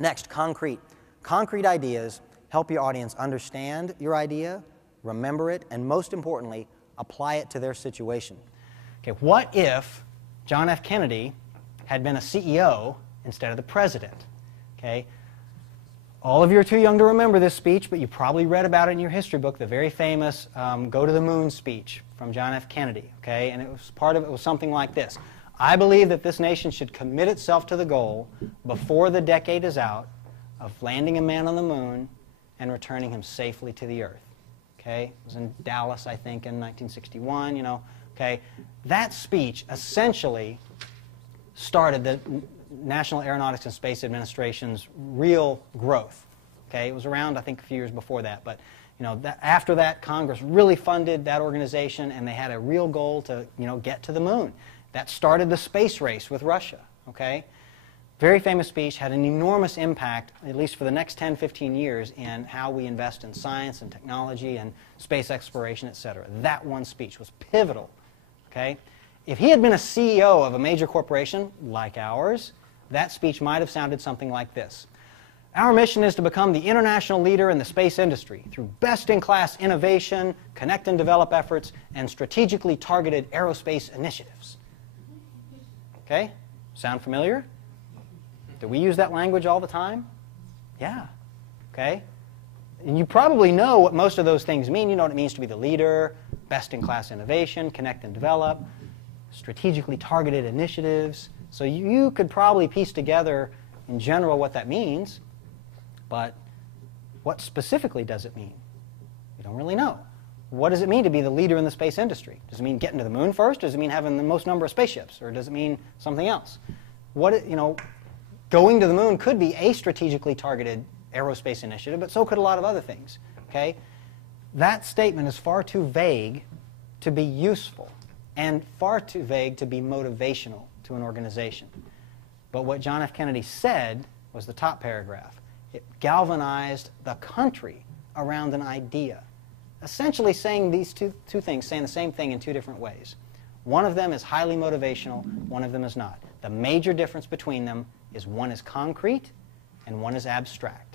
Next, concrete. Concrete ideas help your audience understand your idea, remember it, and most importantly, apply it to their situation. Okay, what if John F. Kennedy had been a CEO instead of the president? Okay, all of you are too young to remember this speech, but you probably read about it in your history book, the very famous Go to the Moon speech from John F. Kennedy. Okay, and part of it was something like this. I believe that this nation should commit itself to the goal before the decade is out of landing a man on the moon and returning him safely to the Earth. Okay, it was in Dallas, I think, in 1961, you know. Okay, that speech essentially started the National Aeronautics and Space Administration's real growth. Okay, it was around, I think, a few years before that, but you know, after that, Congress really funded that organization, and they had a real goal to, you know, get to the moon. That started the space race with Russia. Okay, very famous speech, had an enormous impact, at least for the next 10, 15 years, in how we invest in science and technology and space exploration, etc. That one speech was pivotal. Okay, if he had been a CEO of a major corporation like ours, that speech might have sounded something like this. Our mission is to become the international leader in the space industry through best-in-class innovation, connect and develop efforts, and strategically targeted aerospace initiatives. Okay? Sound familiar? Do we use that language all the time? Yeah. Okay? And you probably know what most of those things mean. You know what it means to be the leader, best-in-class innovation, connect and develop, strategically targeted initiatives. So you could probably piece together in general what that means, but what specifically does it mean? We don't really know. What does it mean to be the leader in the space industry? Does it mean getting to the moon first? Does it mean having the most number of spaceships? Or does it mean something else? You know, going to the moon could be a strategically targeted aerospace initiative, but so could a lot of other things. Okay? That statement is far too vague to be useful and far too vague to be motivational to an organization. But what John F. Kennedy said was the top paragraph. It galvanized the country around an idea, essentially saying these two things, saying the same thing in two different ways. One of them is highly motivational, one of them is not. The major difference between them is one is concrete and one is abstract.